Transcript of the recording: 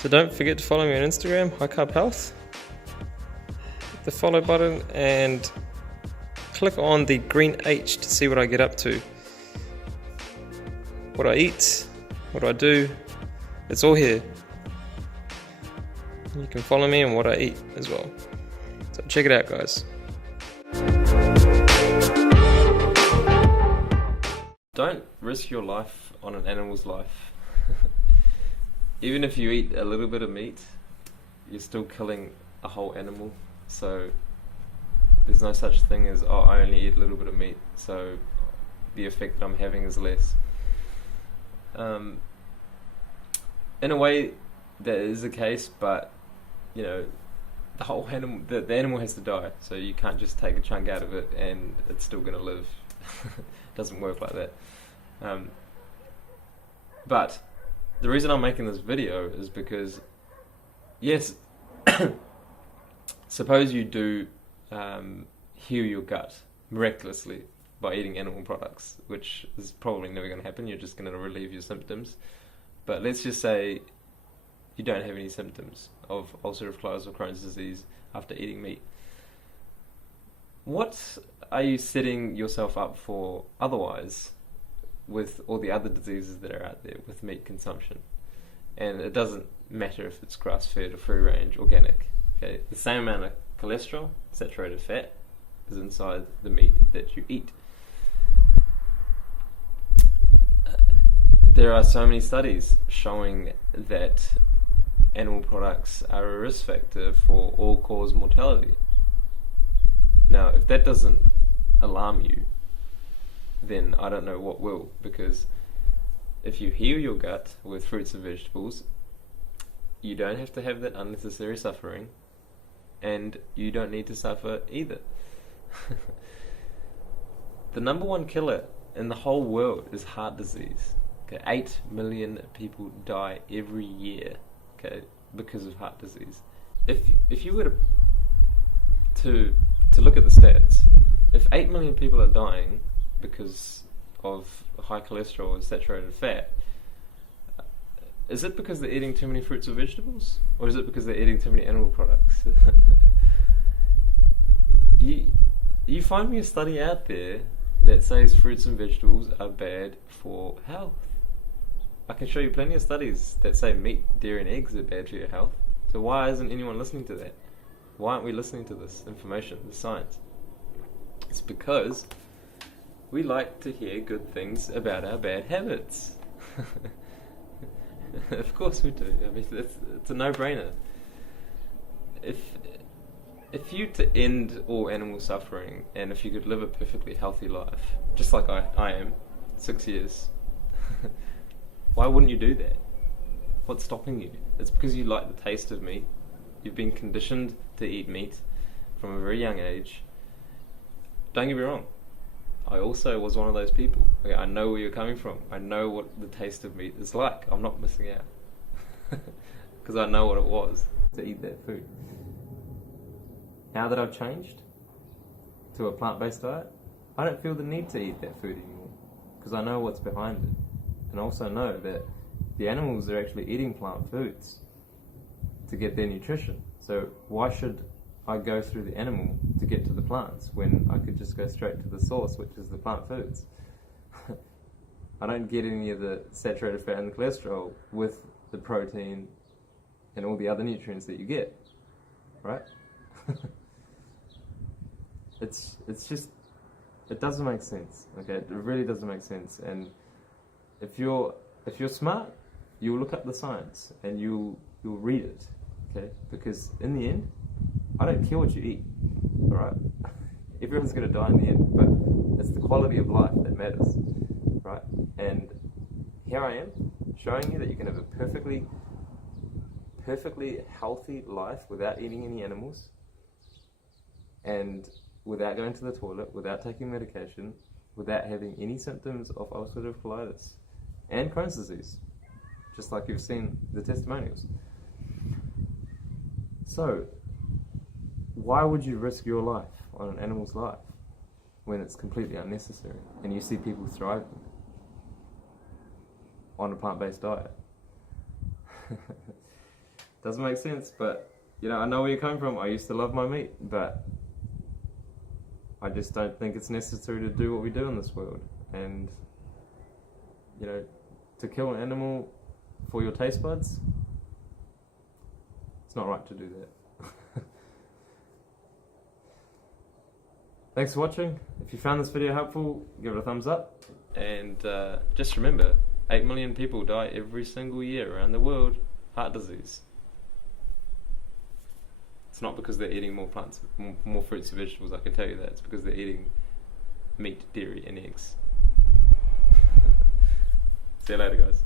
So don't forget to follow me on Instagram, High Carb Health. Hit the follow button and click on the green H to see what I get up to. What I eat, what I do, it's all here. You can follow me on what I eat as well. So check it out, guys. Don't risk your life on an animal's life. Even if you eat a little bit of meat, you're still killing a whole animal. So there's no such thing as, oh, I only eat a little bit of meat, so the effect that I'm having is less. In a way, that is the case, but you know, the whole animal, the animal has to die. So you can't just take a chunk out of it and it's still going to live. It doesn't work like that. But the reason I'm making this video is because, yes, suppose you do heal your gut miraculously by eating animal products, which is probably never going to happen. You're just going to relieve your symptoms. But let's just say you don't have any symptoms of ulcerative colitis or Crohn's disease after eating meat. What are you setting yourself up for otherwise with all the other diseases that are out there with meat consumption? And it doesn't matter if it's grass-fed or free-range, organic. Okay, the same amount of cholesterol, saturated fat, is inside the meat that you eat. There are so many studies showing that animal products are a risk factor for all-cause mortality. Now, if that doesn't alarm you, then I don't know what will, because if you heal your gut with fruits and vegetables, you don't have to have that unnecessary suffering, and you don't need to suffer either. The number one killer in the whole world is heart disease. Okay, 8 million people die every year, okay, because of heart disease. If you were to look at the stats, if 8 million people are dying because of high cholesterol and saturated fat, is it because they're eating too many fruits or vegetables? Or is it because they're eating too many animal products? You find me a study out there that says fruits and vegetables are bad for health. I can show you plenty of studies that say meat, dairy and eggs are bad for your health. So why isn't anyone listening to that? Why aren't we listening to this information, the science? It's because we like to hear good things about our bad habits. Of course we do. I mean, it's a no-brainer. If you to end all animal suffering, and if you could live a perfectly healthy life, just like I am, 6 years, why wouldn't you do that? What's stopping you? It's because you like the taste of meat. You've been conditioned to eat meat from a very young age. Don't get me wrong, I also was one of those people. Okay, I know where you're coming from. I know what the taste of meat is like. I'm not missing out. Because I know what it was to eat that food. Now that I've changed to a plant-based diet, I don't feel the need to eat that food anymore. Because I know what's behind it. And I also know that the animals are actually eating plant foods to get their nutrition. So why should I go through the animal to get to the plants when I could just go straight to the source, which is the plant foods? I don't get any of the saturated fat and the cholesterol with the protein and all the other nutrients that you get, right? It's just, it doesn't make sense, okay? It really doesn't make sense. And if you're smart, you'll look up the science and you'll read it, okay? Because in the end, I don't care what you eat, alright? Everyone's going to die in the end, but it's the quality of life that matters, right? And here I am, showing you that you can have a perfectly healthy life without eating any animals, and without going to the toilet, without taking medication, without having any symptoms of ulcerative colitis and Crohn's disease, just like you've seen the testimonials. So, why would you risk your life on an animal's life when it's completely unnecessary and you see people thriving on a plant-based diet? Doesn't make sense, but I know where you're coming from. I used to love my meat, but I just don't think it's necessary to do what we do in this world. And to kill an animal for your taste buds, it's not right to do that. Thanks for watching. If you found this video helpful, give it a thumbs up. And just remember, 8 million people die every single year around the world, heart disease. It's not because they're eating more plants, more fruits and vegetables, I can tell you that. It's because they're eating meat, dairy and eggs. See you later, guys.